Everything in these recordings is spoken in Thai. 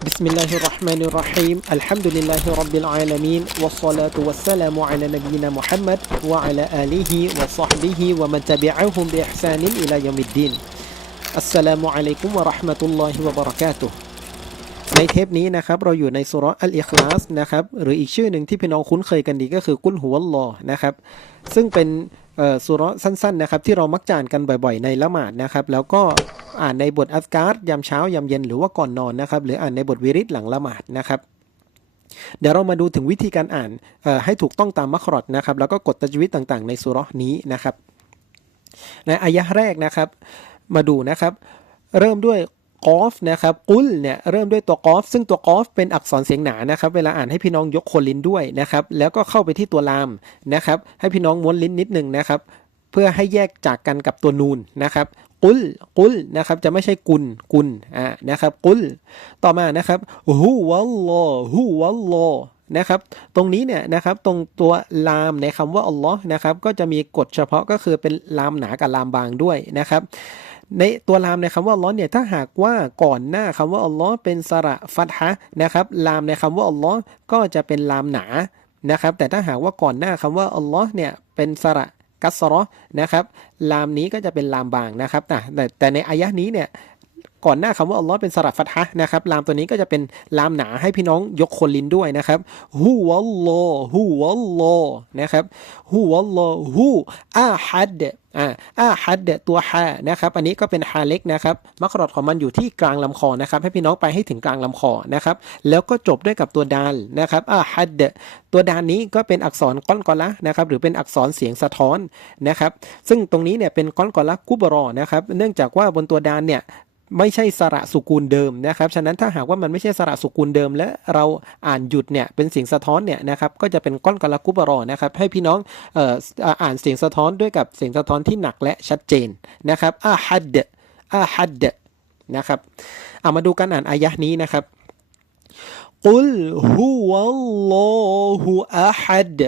بسم الله الرحمن الرحيم. الحمد لله رب العالمين والصلاة والسلام على نبينا محمد وعلى آله وصحبه ومن تبعهم بإحسان إلى يوم الدين. السلام عليكم ورحمة الله وبركاته. ในเทปนี้นะครับเราอยู่ในสุรอัลอิคลาสนะครับหรืออีกชื่อหนึ่งที่พี่น้องคุ้นเคยกันดีก็คือกุลหัวลอนะครับซึ่งเป็นสุรสั้นๆนะครับที่เรามักจะอ่านกันบ่อยๆ ในละหมาดนะครับแล้วก็อ่านในบทอัสการ์ยามเช้ายามเย็นหรือว่าก่อนนอนนะครับหรืออ่านในบทวิริตหลังละหมาดนะครับเดี๋ยวเรามาดูถึงวิธีการอ่านให้ถูกต้องตามมัครอดนะครับแล้วก็กฎตัจวิตต่างๆ ในสุรนี้นะครับในอายะแรกนะครับ มาดูนะครับ เริ่มด้วย กอฟนะครับกุลเนี่ยเริ่มด้วยตัวกอฟซึ่งตัวกอฟเป็นอักษรเสียงหนานะครับเวลาอ่านให้พี่น้องยกโคนลิ้นด้วยนะครับแล้วก็เข้าไปที่ตัวลามนะครับให้พี่น้องม้วนลิ้นนิดนึงนะครับเพื่อให้แยกจากกันกับตัวนูนนะครับกุลกุลนะครับจะไม่ใช่กุลกุลอ่านะครับกุลต่อมานะครับฮุวัลลอฮุวัลลอนะครับตรงนี้เนี่ยนะครับตรงตัวลามในคำว่าอัลลอฮ์นะครับก็จะมีกฎเฉพาะก็คือเป็นลามหนากับลามบางด้วยนะครับ ในตัวลามในคำว่าอัลลอฮ์เนี่ยถ้าหากว่าก่อนหน้าคำว่าอัลลอฮ์เป็นสระฟัตฮะนะครับลามในคำว่าอัลลอฮ์ก็จะเป็นลามหนานะครับ แต่ถ้าหากว่าก่อนหน้าคำว่าอัลลอฮ์เนี่ยเป็นสระกัสรอนะครับลามนี้ก็จะเป็นลามบางนะครับแต่แต่แต่ในอายะห์นี้เนี่ย ก่อนหน้าคำว่าอัลลอฮ์เป็นสระฟัตฮะนะครับลามตัวนี้ก็จะเป็นลามหนาให้พี่น้องยกคนลิ้นด้วยนะครับฮุวัลลอฮุวัลลอนะครับฮุวัลลอฮุอาฮัดอ่าอาฮัดตัวฮานะครับอันนี้ก็เป็นฮาเล็กนะครับมักรอดของมันอยู่ที่กลางลำคอนะครับให้พี่น้องไปให้ถึงกลางลำคอนะครับแล้วก็จบด้วยกับตัวดาลนะครับอาฮัดตัวดานนี้ก็เป็นอักษรก้อนกอละนะครับหรือเป็นอักษรเสียงสะท้อนนะครับซึ่งตรงนี้เนี่ยเป็นก้อนกอละกุบรอนะครับเนื่องจากว่าบนตัวดานเนี่ย ไม่ใช่สระสุกูลเดิมนะครับ ฉะนั้นถ้าหากว่ามันไม่ใช่สระสุกูลเดิม และเราอ่านหยุดเนี่ยเป็นเสียงสะท้อนเนี่ยนะครับก็จะเป็นก้อนกะละกุบรอนะครับให้พี่น้องเอ่ออ่านเสียงสะท้อนด้วยกับเสียงสะท้อนที่หนักและชัดเจนนะครับอาฮัดอาฮัดนะครับเอามาดูการอ่านอายะนี้นะครับกุลฮุวัลลอฮุอะฮัด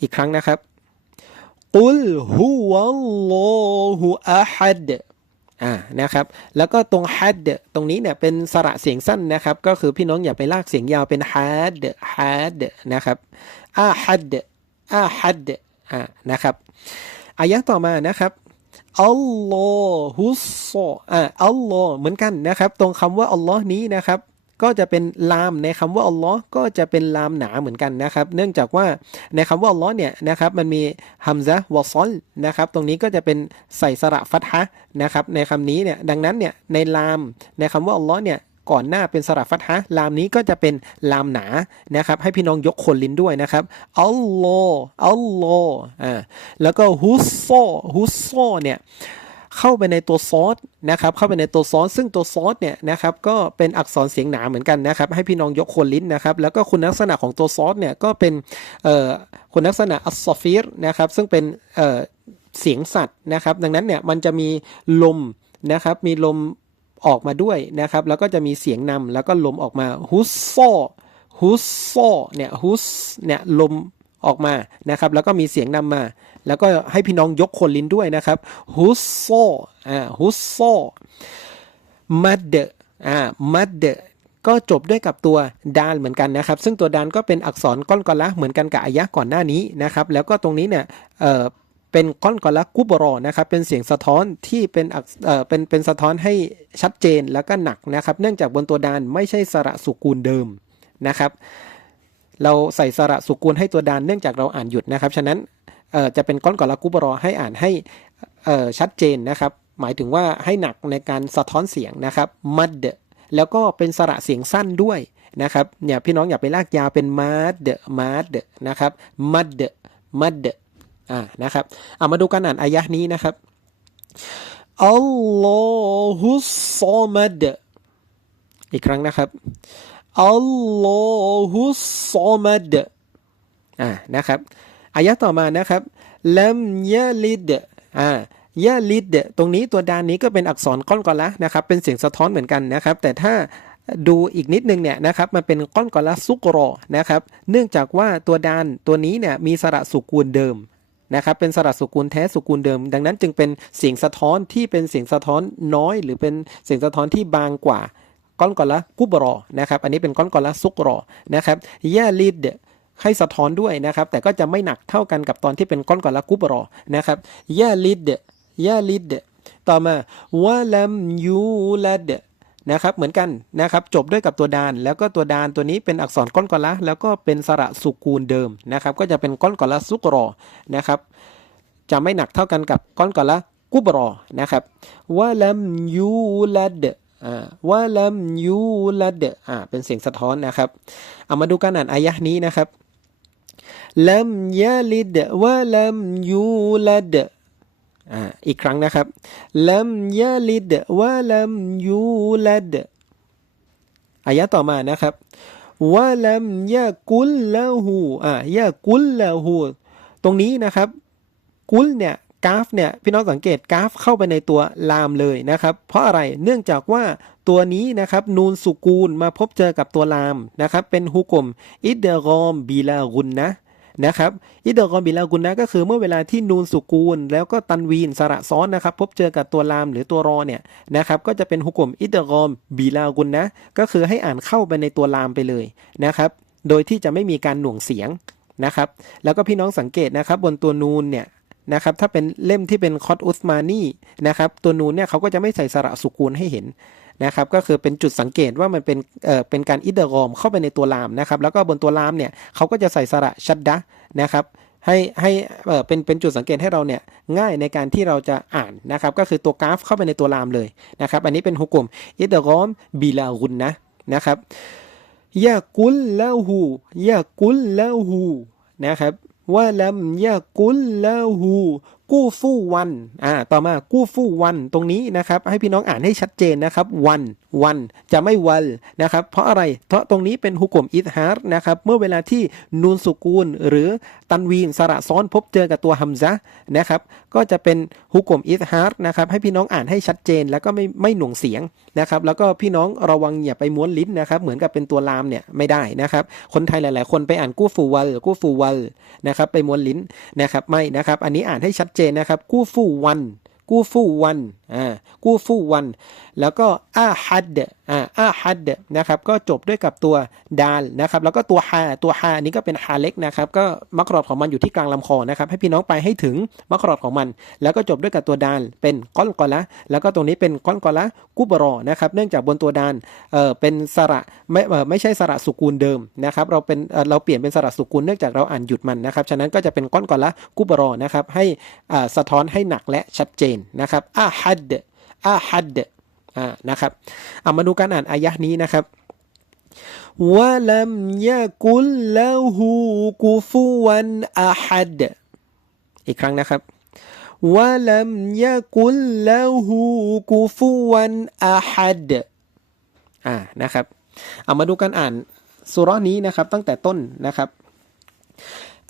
อีกครั้งนะครับกุลฮุวัลลอฮุอะฮัด อ่านะครับ แล้วก็ตรงฮัดตรงนี้เนี่ยเป็นสระเสียงสั้นนะครับ ก็คือพี่น้องอย่าไปลากเสียงยาวเป็นฮัดฮัดนะครับอาฮัดอาฮัดอ่านะครับอายะต่อมานะครับอัลลอฮุสซออ่าอัลลอฮ์เหมือนกันนะครับ ตรงคำว่าอัลลอฮ์นี้นะครับ ก็จะเป็นลามในคำว่าอัลลอฮ์ก็จะเป็นลามหนาเหมือนกันนะครับ เนื่องจากว่าในคำว่าอัลลอฮ์เนี่ยนะครับมันมีฮัมซะวะซอลนะครับ ตรงนี้ก็จะเป็นใส่สระฟัตฮะนะครับในคำนี้เนี่ยดังนั้นเนี่ยในลามในคำว่าอัลลอฮ์เนี่ยก่อนหน้าเป็นสระฟัตฮะลามนี้ก็จะเป็นลามหนานะครับ ให้พี่น้องยกคนลิ้นด้วยนะครับอัลลอฮ์อัลลอฮ์อ่าแล้วก็ฮุสซฮุสซเนี่ย เข้าไปในตัวซอสนะครับเข้าไปในตัวซอสซึ่งตัวซอสเนี่ยนะครับก็เป็นอักษรเสียงหนาเหมือนกันนะครับให้พี่น้องยกคนลิ้นนะครับแล้วก็คุณลักษณะของตัวซอสเนี่ยก็เป็นคุณลักษณะอัสซอฟีรนะครับซึ่งเป็นเเสียงสัตว์นะครับ ดังนั้นเนี่ยมันจะมีลมนะครับมีลมออกมาด้วยนะครับแล้วก็จะมีเสียงนำแล้วก็ลมออกมาฮุสโซฮุสโซเนี่ยฮุสเนี่ยลม ออกมานะครับ แล้วก็มีเสียงนำมา แล้วก็ให้พี่น้องยกคนลิ้นด้วยนะครับฮุสโซอ่าฮุสโซมัดเดอ่ามัดเดก็จบด้วยกับตัวดานเหมือนกันนะครับ ซึ่งตัวดานก็เป็นอักษรก้อนกอละเหมือนกันกับอายะก่อนหน้านี้นะครับ แล้วก็ตรงนี้เนี่ยเอ่อเป็นก้อนกอละกุบรอนะครับ เป็นเสียงสะท้อนที่เป็นอักเอ่อเป็นเป็นสะท้อนให้ชัดเจนแล้วก็หนักนะครับ เนื่องจากบนตัวดานไม่ใช่สระสุกูลเดิมนะครับ เราใส่สระสุกูลให้ตัวดานเนื่องจากเราอ่านหยุดนะครับ ฉะนั้นจะเป็นก้อนกอลากุบรอให้อ่านให้ชัดเจนนะครับ หมายถึงว่าให้หนักในการสะท้อนเสียงนะครับมัดแล้วก็เป็นสระเสียงสั้นด้วยนะครับเนี่ยพี่น้องอย่าไปลากยาวเป็นมัดมัดนะครับมัดมัดอ่านะครับเอามาดูการอ่านอายะนี้นะครับอัลลอฮุสซอมัดอีกครั้งนะครับ อัลลอฮุสซอมัดอ่านะครับอายะต่อมานะครับลัมยะลิดอ่ายะลิดตรงนี้ตัวดานนี้ก็เป็นอักษรก้อนกอละนะครับ เป็นเสียงสะท้อนเหมือนกันนะครับ แต่ถ้าดูอีกนิดนึงเนี่ยนะครับมันเป็นก้อนกอละซุกรอนะครับ เนื่องจากว่าตัวดานตัวนี้เนี่ยมีสระสุกูลเดิมนะครับเป็นสระสุกูลแท้สุกูลเดิม ดังนั้นจึงเป็นเสียงสะท้อนที่เป็นเสียงสะท้อนน้อย หรือเป็นเสียงสะท้อนที่บางกว่า ก้อนกอละกุบรอนะครับอันนี้เป็นก้อนกอละซุกรอนะครับยาลิดให้สะท้อนด้วยนะครับ แต่ก็จะไม่หนักเท่ากันกับตอนที่เป็นก้อนกอละกุบรอนะครับยาลิดยาลิดต่อมาวะลัมยูลัดนะครับเหมือนกันนะครับจบด้วยกับตัวดาน แล้วก็ตัวดานตัวนี้เป็นอักษรก้อนกอละแล้วก็เป็นสระสุกูลเดิมนะครับก็จะเป็นก้อนกอละซุกรอนะครับจะไม่หนักเท่ากันกับก้อนกอละกุบรอนะครับวะลัมยูลัด อ่าวะลัมยูลัดอ่าเป็นเสียงสะท้อนนะครับ เอามาดูการอ่านอายะนี้นะครับลัมยาลิดวะลัมยูลัดอ่าอีกครั้งนะครับลัมยาลิดวะลัมยูลัดอายะต่อมานะครับวะลัมยะกุลละหูอ่ายะกุลละหูตรงนี้นะครับ กุลเนี่ย กราฟเนี่ยพี่น้องสังเกตกราฟเข้าไปในตัวลามเลยนะครับ เพราะอะไรเนื่องจากว่าตัวนี้นะครับนูนสุกูลมาพบเจอกับตัวลามนะครับเป็นฮุกมอิดเดรอมบีลากุนนะนะครับอิดเดอร์กอมบิลากุนนะก็คือเมื่อเวลาที่นูนสุกูล แล้วก็ตันวีนสระซ้อนนะครับพบเจอกับตัวลามหรือตัวรอเนี่ยนะครับก็จะเป็นฮุกมอิดเดอร์กอมบิลากุนนะก็คือให้อ่านเข้าไปในตัวลามไปเลยนะครับโดยที่จะไม่มีการหน่วงเสียงนะครับแล้วก็พี่น้องสังเกตนะครับบนตัวนูนเนี่ย นะครับถ้าเป็นเล่มที่เป็นคอตอุสมานีนะครับตัวนูนเนี่ยเขาก็จะไม่ใส่สระสุกูลให้เห็นนะครับก็คือเป็นจุดสังเกตว่ามันเป็นเอ่อเป็นการอิดเดอร์กอมเข้าไปในตัวลามนะครับแล้วก็บนตัวลามเนี่ยเขาก็จะใส่สระชัดดะนะครับให้ให้เอ่อเป็นเป็นจุดสังเกตให้เราเนี่ยง่ายในการที่เราจะอ่านนะครับก็คือตัวกราฟเข้าไปในตัวลามเลยนะครับอันนี้เป็นฮุกมอิดเดอร์กอมบิลากุนนะนะครับยากุลลาหูยากุลลาหูนะครับ ว่าลัมยา กู้ฟู่วันอ่าต่อมากู้ฟู่วันตรงนี้นะครับ ให้พี่น้องอ่านให้ชัดเจนนะครับวันวันจะไม่วัลนะครับ เพราะอะไรเพราะตรงนี้เป็นฮุกมอิทฮาร์นะครับเมื่อเวลาที่นูนสุกูล หรือตันวีนสระซ้อนพบเจอกับตัวฮัมซะนะครับ ก็จะเป็นฮุกมอิทฮาร์นะครับให้พี่น้องอ่านให้ชัดเจนแล้วก็ไม่ไม่หน่วงเสียงนะครับ แล้วก็พี่น้องระวังอย่าไปม้วนลิ้นนะครับ เหมือนกับเป็นตัวลามเนี่ยไม่ได้นะครับ คนไทยหลาย ๆ คนไปอ่านกู้ฟูวัลกู้ฟูวัลนะครับ ไปม้วนลิ้นนะครับไม่นะครับ อันนี้อ่านให้ชัดเจนนะครับ กู้ฟูวันกู้ฟู่วัน อ่ากู้ฟู่วัน แล้วก็อาฮัดอ่าอาฮัดนะครับก็จบด้วยกับตัวดาลนะครับแล้วก็ตัวฮาตัวฮาอันนี้ก็เป็นฮาเล็กนะครับก็มักรอดของมันอยู่ที่กลางลำคอนะครับให้พี่น้องไปให้ถึงมักรอดของมัน แล้วก็จบด้วยกับตัวดาลเป็นก้อนกอละแล้วก็ตรงนี้เป็นก้อนกอละกุบรอนะครับเนื่องจากบนตัวดาลเอ่อเป็นสระไม่เอ่อไม่ใช่สระสุกูลเดิมนะครับเราเป็นเราเปลี่ยนเป็นสระสุกูลเนื่องจากเราอ่านหยุดมันนะครับฉะนั้นก็จะเป็นก้อนกอละกุบรอนะครับให้อ่าสะท้อนให้หนักและชัดเจนนะครับอาฮัดอาฮัดอ่านะครับเอามาดูการอ่านอายะห์นี้นะครับวะลัมยะกุลละหูกุฟวันอาฮัดอีกครั้งนะครับวะลัมยะกุลละหูกุฟวันอาฮัดอ่านะครับเอามาดูการอ่านสุรานี้นะครับตั้งแต่ต้นนะครับ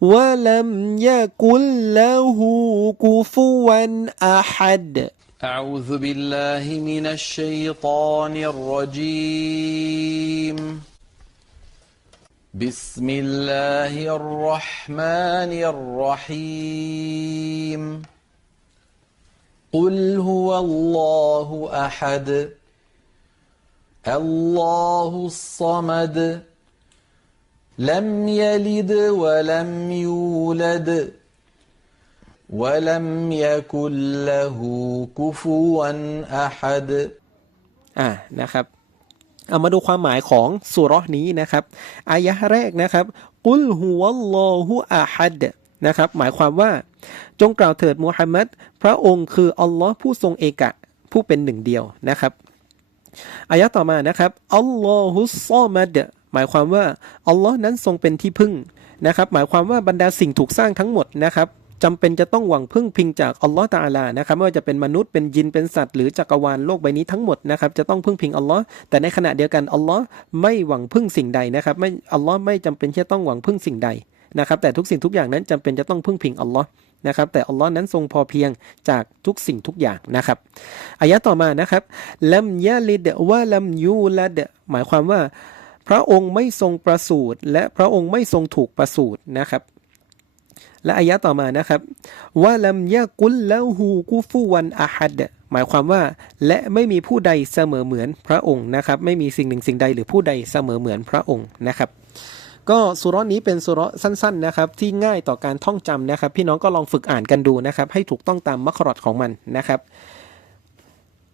ولم يكن له كفوا أحد. أعوذ بالله من الشيطان الرجيم. بسم الله الرحمن الرحيم. قل هو الله أحد. الله الصمد. لم يلد ولم يولد ولم يكن له كفوا أحد อ่านะครับ เอามาดูความหมายของสุเราะห์นี้นะครับ อายะห์แรกนะครับกุลฮุวัลลอฮุอาฮัดนะครับ หมายความว่า จงกล่าวเถิดมูฮัมมัด พระองค์คืออัลลอฮ์ผู้ทรงเอกะ ผู้เป็นหนึ่งเดียวนะครับ อายะห์ต่อมานะครับ อัลลอฮุสซอมัด หมายความว่าอัลลอฮ์นั้นทรงเป็นที่พึ่งนะครับ หมายความว่าบรรดาสิ่งถูกสร้างทั้งหมดนะครับจำเป็นจะต้องหวังพึ่งพิงจากอัลลอฮ์ตะอาลานะครับไม่ว่าจะเป็นมนุษย์เป็นยินเป็นสัตว์หรือจักรวาลโลกใบนี้ทั้งหมดนะครับจะต้องพึ่งพิงอัลลอฮ์แต่ในขณะเดียวกันอัลลอฮ์ไม่หวังพึ่งสิ่งใดนะครับไม่อัลลอฮ์ไม่จำเป็นที่จะต้องหวังพึ่งสิ่งใดนะครับแต่ทุกสิ่งทุกอย่างนั้นจำเป็นจะต้องพึ่งพิงอัลลอฮ์นะครับแต่อัลลอฮ์นั้นทรงพอเพียงจากทุกสิ่งทุกอย่างนะครับอายะต่อมานะครับลัมยะลิดวะลัมยูลัดหมายความว่า พระองค์ไม่ทรงประสูติและพระองค์ไม่ทรงถูกประสูตินะครับ และอายะต่อมานะครับว่าลัมยะกุลละหูกุฟุวันอาฮัดหมายความว่าและไม่มีผู้ใดเสมอเหมือนพระองค์นะครับ ไม่มีสิ่งหนึ่งสิ่งใดหรือผู้ใดเสมอเหมือนพระองค์นะครับก็สุราะห์นี้เป็นสุราะห์สั้นๆนะครับที่ง่ายต่อการท่องจำนะครับ พี่น้องก็ลองฝึกอ่านกันดูนะครับ ให้ถูกต้องตามมัครอดของมันนะครับ